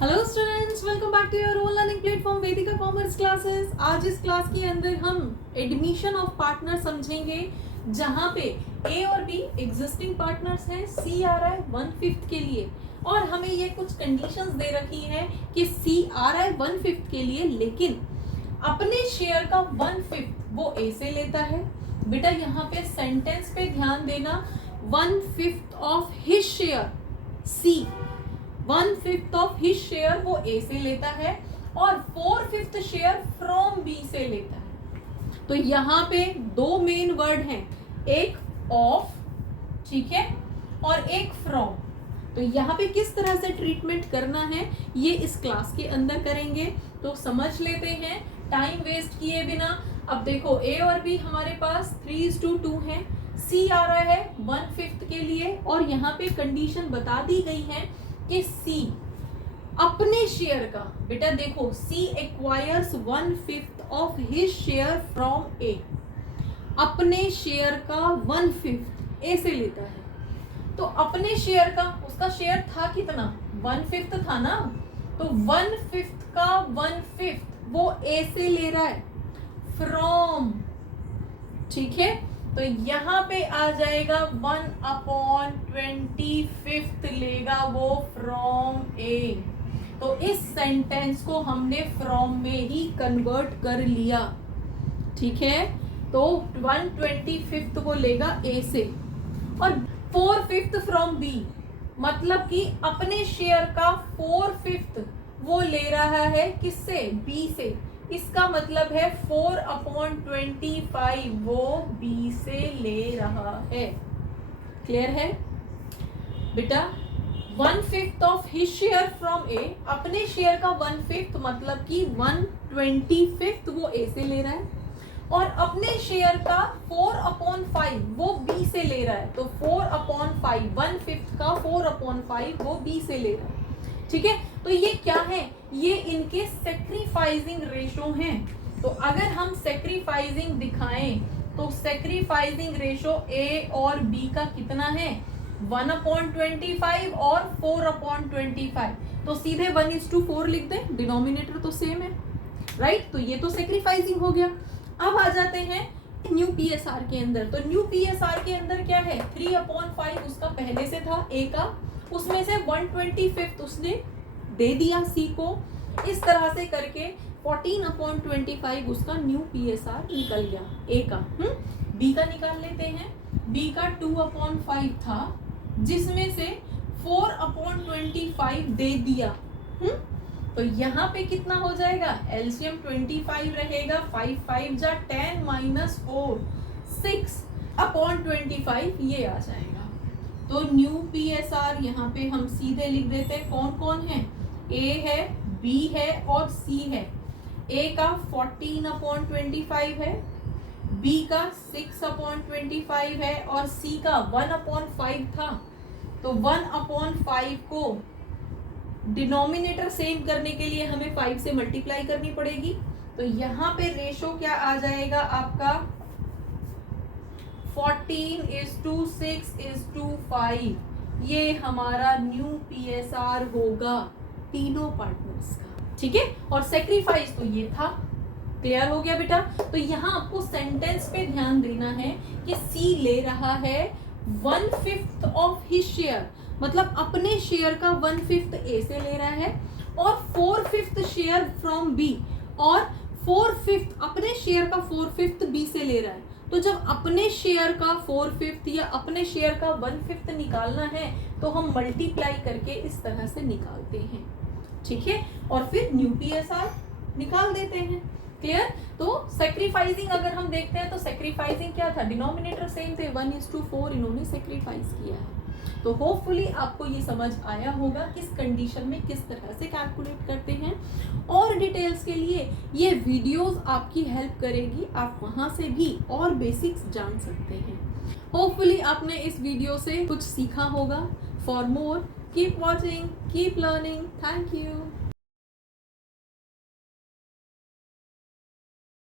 Hello students, welcome back to your own learning platform Vedika commerce classes. आज इस class के अंदर हम एडमिशन ऑफ पार्टनर समझेंगे, जहां पे ए और बी एग्जिस्टिंग पार्टनर्स हैं, सी आ रहा है 1/5 के लिए और हमें ये कुछ कंडीशंस दे रखी है कि सी आ रहा है 1/5 के लिए, लेकिन अपने शेयर का 1/5 वो ए से लेता है। बेटा यहाँ पे सेंटेंस पे ध्यान देना, 1/5 of his share, C 1/5 of his share वो ए से लेता है और 4/5 शेयर फ्रॉम बी से लेता है। तो यहाँ पे दो मेन वर्ड हैं, एक ऑफ, ठीक है, और एक फ्रॉम। तो यहाँ पे किस तरह से ट्रीटमेंट करना है ये इस क्लास के अंदर करेंगे, तो समझ लेते हैं टाइम वेस्ट किए बिना। अब देखो ए और बी हमारे पास 3:2 है, सी आ रहा है 1/5 के लिए और यहाँ पे कंडीशन बता दी गई है कि सी अपने शेयर का, बेटा देखो C acquires 1/5 of his share from A, अपने शेयर का 1/5 ए से लेता है। तो अपने शेयर का, उसका शेयर था कितना, 1/5 था ना, तो 1/5 का 1/5 वो ए से ले रहा है फ्रॉम, ठीक है। तो यहाँ पे आ जाएगा 1/25 लेगा वो फ्रॉम ए। तो इस सेंटेंस को हमने फ्रॉम में ही कन्वर्ट कर लिया, ठीक है। तो 1/25 वो लेगा ए से और 4/5 फ्रॉम बी, मतलब कि अपने शेयर का 4/5 वो ले रहा है किससे, बी से। इसका मतलब है 4/25 वो बी से ले रहा है। क्लियर है बेटा। 1/5 of his share from A, अपने शेयर का 1/5 मतलब कि 1/25 वो ए से ले रहा है और अपने शेयर का 4/5 वो बी से ले रहा है। तो 4/5, 1/5 का 4/5 वो बी से ले रहा है, ठीक है। तो ये क्या है, ये इनके सेक्रीफाइसिंग रेशो हैं। तो अगर हम सेक्रीफाइसिंग दिखाएं तो सेक्रीफाइसिंग रेशो ए और बी का कितना है, 1/25 और 4/25। तो सीधे 1:4 लिख दें, डिनोमिनेटर तो सेम है, राइट। तो ये तो सेक्रीफाइसिंग हो गया। अब आ जाते हैं न्यू पीएसआर के अंदर। तो न्यू पीएसआर के अंदर क्या है, 3/5 उसका पहले से था ए का, उसमें से 1/25 उसने दे दिया सी को। इस तरह से करके 14/25 उसका न्यू पीएसआर निकल गया ए का। बी का निकाल लेते हैं। बी का 2/5 था, जिसमें से 4/25 दे दिया। तो यहाँ पे कितना हो जाएगा, एलसीएम 25 रहेगा, 5 5 जा 10 - 4 6/25 ये आ जाएगा। तो न्यू पीएसआर यहाँ पे हम सीधे लिख देते हैं, कौन कौन है, ए है, बी है और सी है। ए का 14/25 है, बी का 6/25 है और सी का 1/5 था। तो 1/5 को डिनोमिनेटर सेम करने के लिए हमें 5 से मल्टीप्लाई करनी पड़ेगी। तो यहाँ पे रेशो क्या आ जाएगा आपका, 14:6:5। ये हमारा न्यू पीएसआर होगा तीनों पार्टनर्स का, ठीक है। और सेक्रीफाइस तो ये था। क्लियर हो गया बेटा। तो यहाँ आपको सेंटेंस पे ध्यान देना है कि सी ले रहा है 1/5 ऑफ हिज शेयर, मतलब अपने शेयर का 1/5 ए से ले रहा है और 4/5 शेयर फ्रॉम बी, और 4/5 अपने शेयर का 4/5 बी से ले रहा है। तो जब अपने शेयर का 4/5 या अपने शेयर का 1/5 निकालना है तो हम मल्टीप्लाई करके इस तरह से निकालते हैं, ठीक है, और फिर न्यू पीएसआर निकाल देते हैं। क्लियर। तो सेक्रीफाइसिंग अगर हम देखते हैं तो सेक्रीफाइसिंग क्या था, डिनोमिनेटर सेम थे, 1:4 इन्होंने सेक्रीफाइस किया है। तो होपफुली आपको ये समझ आया होगा किस कंडीशन में किस तरह से कैलकुलेट करते हैं। और डिटेल्स के लिए ये वीडियोस आपकी हेल्प करेगी, आप वहां से भी और बेसिक्स जान सकते हैं। होपफुली आपने इस वीडियो से कुछ सीखा होगा। For more keep watching, keep learning. Thank you.